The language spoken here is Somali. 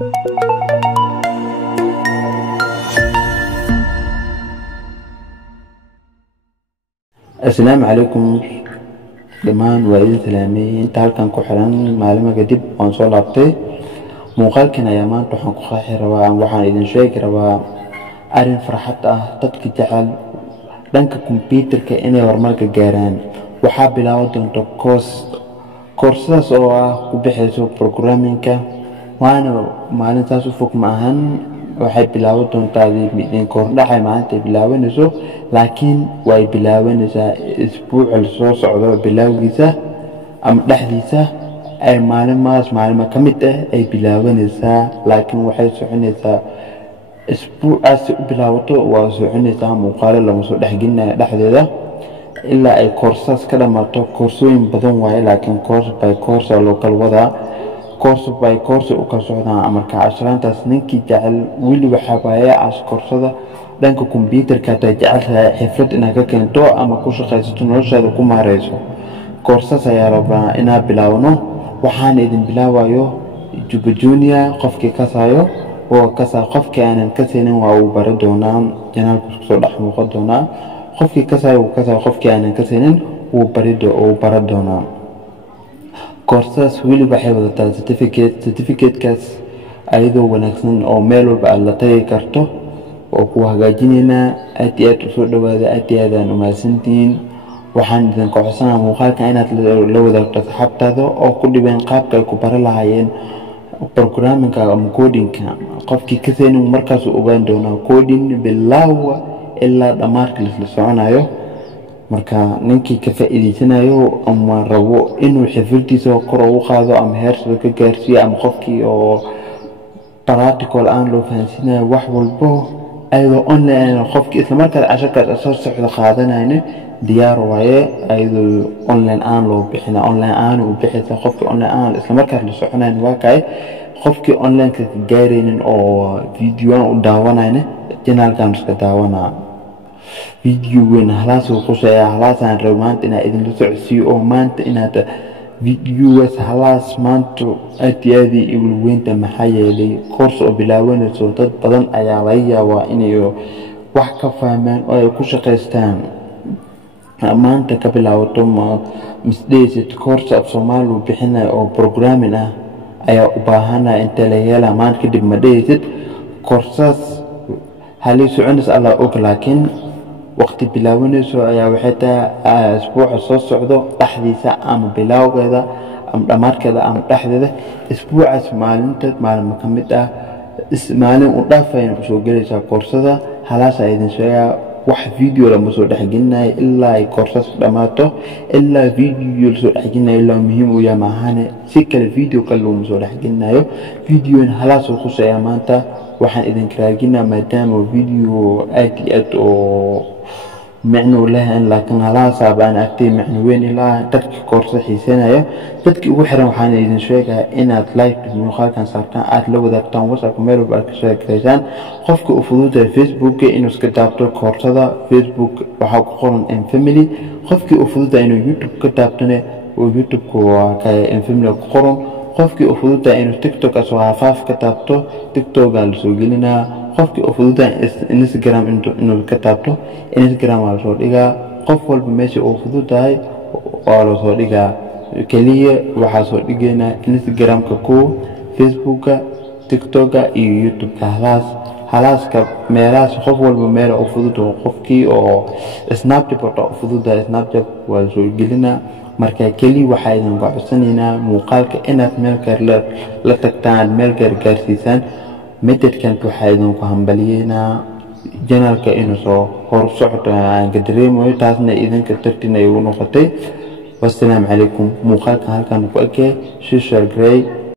السلام عليكم دمان وعيد سلامي انت هالكان كحران معلومة جديد وانصول عبطي موقال كان ايامان توحان كخاحي روا وحان اذن شايك روا ارين فرحات تدك جعل دانك كمبيوتر كأني ورمالك جاران وحاب بلاود انتو كورساس او كبحيسو بروغرامينك وانا مالين تاسو فوق معهن waxay bilaaban doontaa mideen kordhaxay maanta bilaabanayso laakiin way bilaabanaysaa isbuuc soo socdo bilaawgiisa ama dhaxdiisa ay maalin kamid ah ay bilaabanaysaa laakiin waxay soconaysaa isbuucaas u bilaabato waa soconaysaa muuqaalo lama soo dhaxginayo dhaxdeeda ilaa ay koorsas ka dhamaato koorsooyin badan waaye laakiin course by course loo kala wadaa course by course u kala socdaan amarka ashraantaas ninkii jecel wili waxa baaya koorsada dhanka computerka ta jecelta xifrad inaad ka keento ama ku shaqaysato noloshaada ku maareyso koorsas ayaa rabaa inaad bilaawno waxaan idin bilaawayo Juba Junior qofkii ka saayo oo ka saa qofkii aanan ka seenin waa uu bari doonaa janaalku soo dhex muuqan doonaa qofkii ka saayo qofkii aanan ka seenin uu bari doonaa كورساس ويلي بحي وضعتا certificate كاس ايضو ونكسن او ميلو بألتاي كارتو وكو هاجاجينينا اتيات وصول دوادة اتيادا نماسنتين وحان دين كوحسانا موخالك اينات لو ذاكتا تحبتا ذو او كل بين قابكا الكبار لهايين بروغرامينك ام كودينك قفكي كثيرين مركز اوغان دونا كودين بالله إلا دمارك لسلسعونا يو marka ninkii ka faa'iideysanayo ama rabo inuu xifiltiisa kor u qaado ama heerso ka gaarsiyo ama qofkii oo practical aan loo fahansinayo wax walbo ayadoo online qofkii isla markaa casharka soo socdo qaadanayna diyaar waaye ayadoo online aan loo bixina online aan u bixisa qofkii online aan isla markaa la soconayn waa kay qofkii online ka gaaraynin oo video u daawanayna channelkan iska daawanaa فيديو وين هلاس وقصة هلاس عن رومانت إن إذن لسعسي أو مانت إن هذا فيديو بس هلاس مانتو أتيادي يقول وين تمحيا لي كورس أو بلاوين السلطات بدن أياليا وإنه وحكة فهمان أو يكوش قيستان مانت كبلاوتهم مسديسة كورس أب صومال وبحنا أو بروغرامنا أيا أباهانا إنت ليالا مانت كدب مديسة كورساس هالي سعنس الله أوك لكن وقت بلاونيسو ayaa waxay asbuuc soo socdo dhaxdiisa ama bilawgeeda ama dhamarkeeda ama dhaxdeeda asbuucaas maalin kamid ah maalin u dhaafayna soo galaysa koorsada halaas ay idin sheegaa wax video la soo dhaxginay ilaa ay koorsas dhamaato ilaa video la soo dhaxginay ilaa muhiim u yahay maahane si kale video kale loo soo dhaxginayo video halaas oo khusaya maanta waxaan idin karaagina maadaama video aad oo معنو لها لكن هلا صعب أنا أكتب معنو وين لا ترك كورس حسينايا ترك وحرم وحنا إذا شوية إن لايك من خالد كان صارتان لو ذاك تام وصل كميرو بالكشاف كريزان خفك أفضل الفيسبوك إنه كتابته كورس هذا فيسبوك وحق قرن إن فاميلي خفك أفضل إنه يوتيوب كتابتنا ويوتيوب كا إن فاميلي قرن خفك أفضل إنه تيك توك أسوأ فاف كتابته تيك توك قال سوقينا qofkii oo fududaa Instagram inuu ka taabto Instagram waa soo dhigaa qof walba meesha uu fududahay waa la soo dhigaa kaliya waxa soo dhigeynaa Instagram-ka ku Facebook-ka TikTok-ka iyo YouTube-ka halaaska meelahaas qof walba meel uu fududo qofkii oo Snapchat oo fududaa Snapchat waa soo gelinaa marka kaliya waxa idin go'aansanayna muuqaalka inaad meel kale la tagtaan meel gaarsiisaan مدد كانت وحيدون كهمبلينا جنال كأنه صو هرسعت عن قدرين ويتعثنا إذن كترتنا يقولون خطي والسلام عليكم مقالك هل كانوا كأكي شيشر جراي